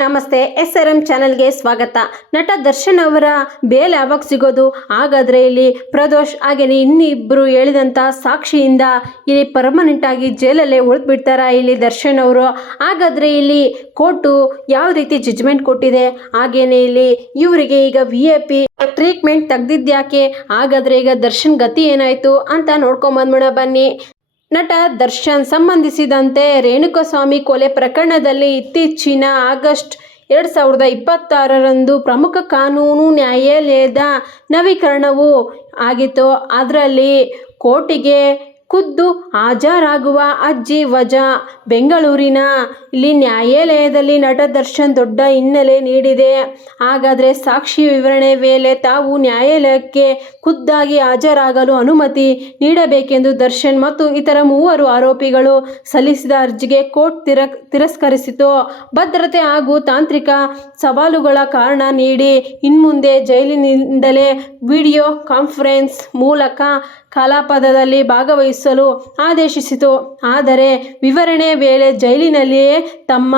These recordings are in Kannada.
ನಮಸ್ತೆ, SRM ಚಾನೆಲ್ಗೆ ಸ್ವಾಗತ. ನಟ ದರ್ಶನ್ ಅವರ ಬೇಲ್ ಯಾವಾಗ ಸಿಗೋದು? ಹಾಗಾದರೆ ಇಲ್ಲಿ ಪ್ರದೋಷ್ ಹಾಗೆಯೇ ಇನ್ನಿಬ್ಬರು ಹೇಳಿದಂಥ ಸಾಕ್ಷಿಯಿಂದ ಇಲ್ಲಿ ಪರ್ಮನೆಂಟ್ ಆಗಿ ಜೈಲಲ್ಲೇ ಉಳಿದ್ಬಿಡ್ತಾರ ಇಲ್ಲಿ ದರ್ಶನ್ ಅವರು. ಹಾಗಾದರೆ ಇಲ್ಲಿ ಕೋರ್ಟು ಯಾವ ರೀತಿ ಜಡ್ಜ್ಮೆಂಟ್ ಕೊಟ್ಟಿದೆ, ಹಾಗೆಯೇ ಇಲ್ಲಿ ಇವರಿಗೆ ಈಗ VIP ಟ್ರೀಟ್ಮೆಂಟ್ ತೆಗ್ದಿದ್ಯಾಕೆ, ಹಾಗಾದರೆ ಈಗ ದರ್ಶನ್ ಗತಿ ಏನಾಯಿತು ಅಂತ ನೋಡ್ಕೊಂಬಂದ್ಬಿಡ ಬನ್ನಿ. ನಟ ದರ್ಶನ್ ಸಂಬಂಧಿಸಿದಂತೆ ರೇಣುಕಾಸ್ವಾಮಿ ಕೊಲೆ ಪ್ರಕರಣದಲ್ಲಿ ಇತ್ತೀಚಿನ ಆಗಸ್ಟ್ 2026ರಂದು ಪ್ರಮುಖ ಕಾನೂನು ನ್ಯಾಯಾಲಯದ ನವೀಕರಣವು ಆಗಿತ್ತು. ಅದರಲ್ಲಿ ಕೋರ್ಟಿಗೆ ಖುದ್ದು ಹಾಜರಾಗುವ ಅರ್ಜಿ ವಜಾ. ಬೆಂಗಳೂರಿನ ಇಲ್ಲಿ ನ್ಯಾಯಾಲಯದಲ್ಲಿ ನಟ ದರ್ಶನ್ ದೊಡ್ಡ ಹಿನ್ನೆಲೆ ನೀಡಿದೆ. ಹಾಗಾದರೆ ಸಾಕ್ಷಿ ವಿವರಣೆ ವೇಳೆ ತಾವು ನ್ಯಾಯಾಲಯಕ್ಕೆ ಖುದ್ದಾಗಿ ಹಾಜರಾಗಲು ಅನುಮತಿ ನೀಡಬೇಕೆಂದು ದರ್ಶನ್ ಮತ್ತು ಇತರ 3 ಆರೋಪಿಗಳು ಸಲ್ಲಿಸಿದ ಅರ್ಜಿಗೆ ಕೋರ್ಟ್ ತಿರಸ್ಕರಿಸಿತು. ಭದ್ರತೆ ಹಾಗೂ ತಾಂತ್ರಿಕ ಸವಾಲುಗಳ ಕಾರಣ ನೀಡಿ ಇನ್ಮುಂದೆ ಜೈಲಿನಿಂದಲೇ ವಿಡಿಯೋ ಕಾನ್ಫರೆನ್ಸ್ ಮೂಲಕ ಕಲಾಪದಲ್ಲಿ ಭಾಗವಹಿಸಲು ಆದೇಶಿಸಿತು. ಆದರೆ ವಿವರಣೆ ವೇಳೆ ಜೈಲಿನಲ್ಲಿಯೇ ತಮ್ಮ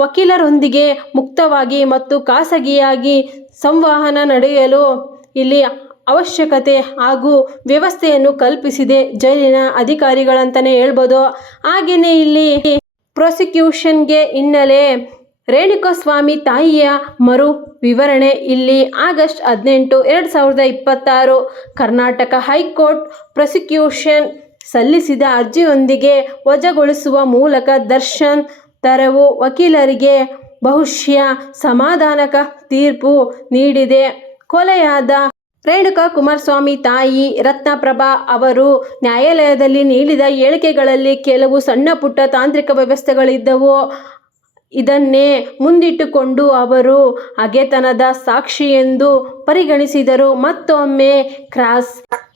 ವಕೀಲರೊಂದಿಗೆ ಮುಕ್ತವಾಗಿ ಮತ್ತು ಖಾಸಗಿಯಾಗಿ ಸಂವಹನ ನಡೆಯಲು ಇಲ್ಲಿ ಅವಶ್ಯಕತೆ ಹಾಗೂ ವ್ಯವಸ್ಥೆಯನ್ನು ಕಲ್ಪಿಸಿದೆ ಜೈಲಿನ ಅಧಿಕಾರಿಗಳಂತಲೇ ಹೇಳ್ಬೋದು. ಹಾಗೆಯೇ ಇಲ್ಲಿ ಪ್ರಾಸಿಕ್ಯೂಷನ್ಗೆ ಹಿನ್ನೆಲೆ ರೇಣುಕಾಸ್ವಾಮಿ ತಾಯಿಯ ಮರು ವಿವರಣೆ. ಇಲ್ಲಿ ಆಗಸ್ಟ್ 18, 2026 ಕರ್ನಾಟಕ ಹೈಕೋರ್ಟ್ ಪ್ರಾಸಿಕ್ಯೂಷನ್ ಸಲ್ಲಿಸಿದ ಅರ್ಜಿಯೊಂದಿಗೆ ವಜಾಗೊಳಿಸುವ ಮೂಲಕ ದರ್ಶನ್ ತೆರವು ವಕೀಲರಿಗೆ ಬಹುಶಃ ಸಮಾಧಾನಕ ತೀರ್ಪು ನೀಡಿದೆ. ಕೊಲೆಯಾದ ರೇಣುಕಾ ಕುಮಾರಸ್ವಾಮಿ ತಾಯಿ ರತ್ನಪ್ರಭಾ ಅವರು ನ್ಯಾಯಾಲಯದಲ್ಲಿ ನೀಡಿದ ಹೇಳಿಕೆಗಳಲ್ಲಿ ಕೆಲವು ಸಣ್ಣ ಪುಟ್ಟ ತಾಂತ್ರಿಕ ವ್ಯವಸ್ಥೆಗಳಿದ್ದವು. ಇದನ್ನೇ ಮುಂದಿಟ್ಟುಕೊಂಡು ಅವರು ಹಗೆತನದ ಸಾಕ್ಷಿ ಎಂದು ಪರಿಗಣಿಸಿದರು. ಮತ್ತೊಮ್ಮೆ ಕ್ರಾಸ್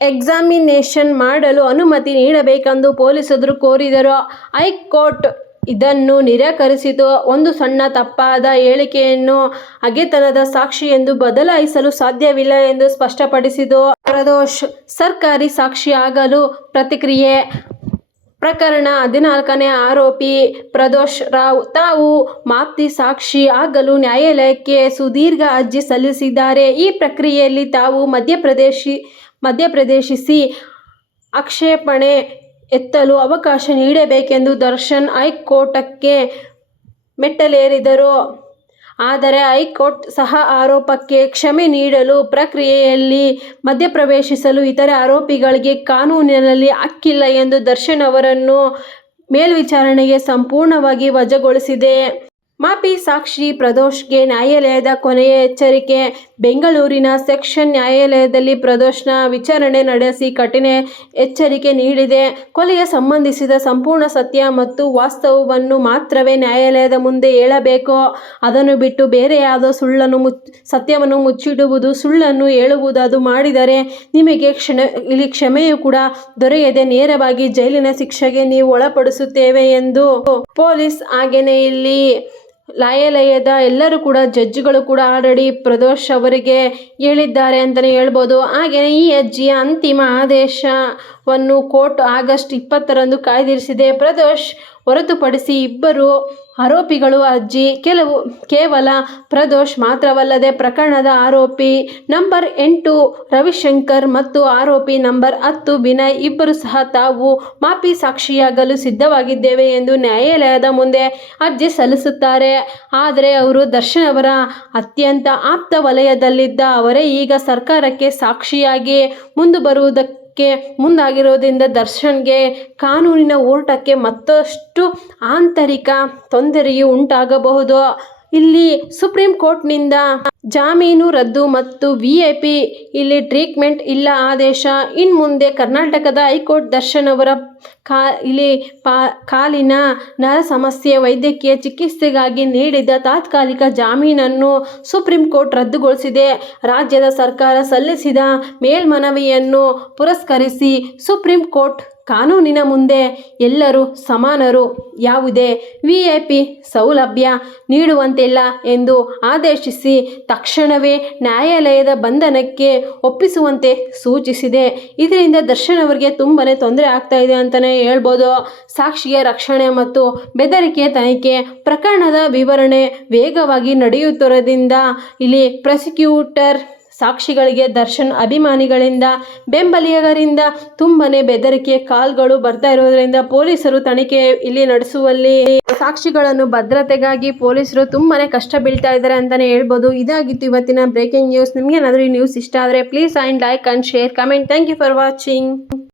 ಎಕ್ಸಾಮಿನೇಷನ್ ಮಾಡಲು ಅನುಮತಿ ನೀಡಬೇಕೆಂದು ಪೊಲೀಸರು ಕೋರಿದರು. ಹೈಕೋರ್ಟ್ ಇದನ್ನು ನಿರಾಕರಿಸಿತು. ಒಂದು ಸಣ್ಣ ತಪ್ಪಾದ ಹೇಳಿಕೆಯನ್ನು ಹಗೆತನದ ಸಾಕ್ಷಿ ಎಂದು ಬದಲಾಯಿಸಲು ಸಾಧ್ಯವಿಲ್ಲ ಎಂದು ಸ್ಪಷ್ಟಪಡಿಸಿತು. ಪ್ರದೋಷ್ ಸರ್ಕಾರಿ ಸಾಕ್ಷಿ ಆಗಲು ಪ್ರತಿಕ್ರಿಯೆ. ಪ್ರಕರಣ 14ನೇ ಆರೋಪಿ ಪ್ರದೋಷ್ ರಾವ್ ತಾವು ಮಾಪ್ತಿ ಸಾಕ್ಷಿ ಆಗಲು ನ್ಯಾಯಾಲಯಕ್ಕೆ ಸುದೀರ್ಘ ಅರ್ಜಿ ಸಲ್ಲಿಸಿದ್ದಾರೆ. ಈ ಪ್ರಕ್ರಿಯೆಯಲ್ಲಿ ತಾವು ಮಧ್ಯಪ್ರವೇಶಿಸಿ ಆಕ್ಷೇಪಣೆ ಎತ್ತಲು ಅವಕಾಶ ನೀಡಬೇಕೆಂದು ದರ್ಶನ್ ಹೈಕೋರ್ಟ್ಗೆ ಮೆಟ್ಟಿಲೇರಿದರು. ಆದರೆ ಹೈಕೋರ್ಟ್ ಸಹ ಆರೋಪಕ್ಕೆ ಕ್ಷಮೆ ನೀಡಲು ಪ್ರಕ್ರಿಯೆಯಲ್ಲಿ ಮಧ್ಯಪ್ರವೇಶಿಸಲು ಇತರೆ ಆರೋಪಿಗಳಿಗೆ ಕಾನೂನಿನಲ್ಲಿ ಹಕ್ಕಿಲ್ಲ ಎಂದು ದರ್ಶನ್ ಅವರನ್ನು ಮೇಲ್ವಿಚಾರಣೆಗೆ ಸಂಪೂರ್ಣವಾಗಿ ವಜಾಗೊಳಿಸಿದೆ. ಮಾಪಿ ಸಾಕ್ಷಿ ಪ್ರದೋಷ್ಗೆ ನ್ಯಾಯಾಲಯದ ಕೊನೆಯ ಎಚ್ಚರಿಕೆ. ಬೆಂಗಳೂರಿನ ಸೆಷನ್ ನ್ಯಾಯಾಲಯದಲ್ಲಿ ಪ್ರದೋಷ್ನ ವಿಚಾರಣೆ ನಡೆಸಿ ಕಠಿಣ ಎಚ್ಚರಿಕೆ ನೀಡಿದೆ. ಕೊಲೆಗೆ ಸಂಬಂಧಿಸಿದ ಸಂಪೂರ್ಣ ಸತ್ಯ ಮತ್ತು ವಾಸ್ತವವನ್ನು ಮಾತ್ರವೇ ನ್ಯಾಯಾಲಯದ ಮುಂದೆ ಹೇಳಬೇಕು. ಅದನ್ನು ಬಿಟ್ಟು ಬೇರೆ ಯಾವುದೋ ಸತ್ಯವನ್ನು ಮುಚ್ಚಿಡುವುದು, ಸುಳ್ಳನ್ನು ಹೇಳುವುದು ಮಾಡಿದರೆ ನಿಮಗೆ ಕ್ಷಮೆಯೂ ಕೂಡ ದೊರೆಯದೆ ನೇರವಾಗಿ ಜೈಲಿನ ಶಿಕ್ಷೆಗೆ ನೀವು ಒಳಪಡಿಸುತ್ತೇವೆ ಎಂದು ಪೊಲೀಸ್ ಹಾಗೆಯೇ ಇಲ್ಲಿ ನ್ಯಾಯಾಲಯದ ಎಲ್ಲರೂ ಕೂಡ ಜಡ್ಜ್ಗಳು ಕೂಡ ಆಲ್ರೆಡಿ ಪ್ರದೋಷ್ ಅವರಿಗೆ ಹೇಳಿದ್ದಾರೆ ಅಂತಲೇ ಹೇಳ್ಬೋದು. ಹಾಗೆಯೇ ಈ ಅರ್ಜಿಯ ಅಂತಿಮ ಆದೇಶವನ್ನು ಕೋರ್ಟ್ ಆಗಸ್ಟ್ 20ರಂದು ಕಾಯ್ದಿರಿಸಿದೆ. ಪ್ರದೋಷ್ ಹೊರತುಪಡಿಸಿ ಇಬ್ಬರು ಆರೋಪಿಗಳು ಅರ್ಜಿ ಕೇವಲ ಪ್ರದೋಷ್ ಮಾತ್ರವಲ್ಲದೆ ಪ್ರಕರಣದ ಆರೋಪಿ ನಂಬರ್ 8 ರವಿಶಂಕರ್ ಮತ್ತು ಆರೋಪಿ ನಂಬರ್ 10 ವಿನಯ್ ಇಬ್ಬರು ಸಹ ತಾವು ಮಾಪಿ ಸಾಕ್ಷಿಯಾಗಲು ಸಿದ್ಧವಾಗಿದ್ದೇವೆ ಎಂದು ನ್ಯಾಯಾಲಯದ ಮುಂದೆ ಅರ್ಜಿ ಸಲ್ಲಿಸುತ್ತಾರೆ. ಆದರೆ ಅವರು ದರ್ಶನ್ ಅವರ ಅತ್ಯಂತ ಆಪ್ತ ವಲಯದಲ್ಲಿದ್ದ ಅವರೇ ಈಗ ಸರ್ಕಾರಕ್ಕೆ ಸಾಕ್ಷಿಯಾಗಿ ಮುಂದಾಗಿರೋದ್ರಿಂದ ದರ್ಶನ್ಗೆ ಕಾನೂನಿನ ಹೋರಾಟಕ್ಕೆ ಮತ್ತಷ್ಟು ಆಂತರಿಕ ತೊಂದರೆಯೂ ಉಂಟಾಗಬಹುದು. ಇಲ್ಲಿ ಸುಪ್ರೀಂ ಕೋರ್ಟ್ನಿಂದ ಜಾಮೀನು ರದ್ದು ಮತ್ತು VIP ಇಲ್ಲಿ ಟ್ರೀಟ್ಮೆಂಟ್ ಇಲ್ಲ ಆದೇಶ. ಇನ್ಮುಂದೆ ಕರ್ನಾಟಕದ ಹೈಕೋರ್ಟ್ ದರ್ಶನ್ ಅವರ ಕಾಲಿನ ನರ ಸಮಸ್ಯೆ ವೈದ್ಯಕೀಯ ಚಿಕಿತ್ಸೆಗಾಗಿ ನೀಡಿದ ತಾತ್ಕಾಲಿಕ ಜಾಮೀನನ್ನು ಸುಪ್ರೀಂ ಕೋರ್ಟ್ ರದ್ದುಗೊಳಿಸಿದೆ. ರಾಜ್ಯದ ಸರ್ಕಾರ ಸಲ್ಲಿಸಿದ ಮೇಲ್ಮನವಿಯನ್ನು ಪುರಸ್ಕರಿಸಿ ಸುಪ್ರೀಂ ಕೋರ್ಟ್ ಕಾನೂನಿನ ಮುಂದೆ ಎಲ್ಲರೂ ಸಮಾನರು, ಯಾವುದೇ VIP ಸೌಲಭ್ಯ ನೀಡುವಂತಿಲ್ಲ ಎಂದು ಆದೇಶಿಸಿ ತಕ್ಷಣವೇ ನ್ಯಾಯಾಲಯದ ಬಂಧನಕ್ಕೆ ಒಪ್ಪಿಸುವಂತೆ ಸೂಚಿಸಿದೆ. ಇದರಿಂದ ದರ್ಶನ್ ಅವರಿಗೆ ತುಂಬಾನೇ ತೊಂದರೆ ಆಗ್ತಾ ಇದೆ ಅಂತಲೇ ಹೇಳ್ಬೋದು. ಸಾಕ್ಷಿಯ ರಕ್ಷಣೆ ಮತ್ತು ಬೆದರಿಕೆ ತನಿಖೆ ಪ್ರಕರಣದ ವಿವರಣೆ ವೇಗವಾಗಿ ನಡೆಯುತ್ತಿರೋದ್ರಿಂದ ಇಲ್ಲಿ ಪ್ರಾಸಿಕ್ಯೂಟರ್ ಸಾಕ್ಷಿಗಳಿಗೆ ದರ್ಶನ್ ಅಭಿಮಾನಿಗಳಿಂದ ಬೆಂಬಲಿಗರಿಂದ ತುಂಬಾನೇ ಬೆದರಿಕೆ ಕಾಲ್ಗಳು ಬರ್ತಾ ಇರೋದ್ರಿಂದ ಪೊಲೀಸರು ತನಿಖೆ ಇಲ್ಲಿ ನಡೆಸುವಲ್ಲಿ ಸಾಕ್ಷಿಗಳನ್ನು ಭದ್ರತೆಗಾಗಿ ಪೊಲೀಸರು ತುಂಬಾನೇ ಕಷ್ಟ ಬೀಳ್ತಾ ಇದ್ದಾರೆ ಅಂತಾನೆ ಹೇಳ್ಬೋದು. ಇದಾಗಿತ್ತು ಇವತ್ತಿನ ಬ್ರೇಕಿಂಗ್ ನ್ಯೂಸ್. ನಿಮ್ಗೆ ಏನಾದರೂ ಈ ನ್ಯೂಸ್ ಇಷ್ಟ ಆದರೆ please like and share comment. Thank you for watching.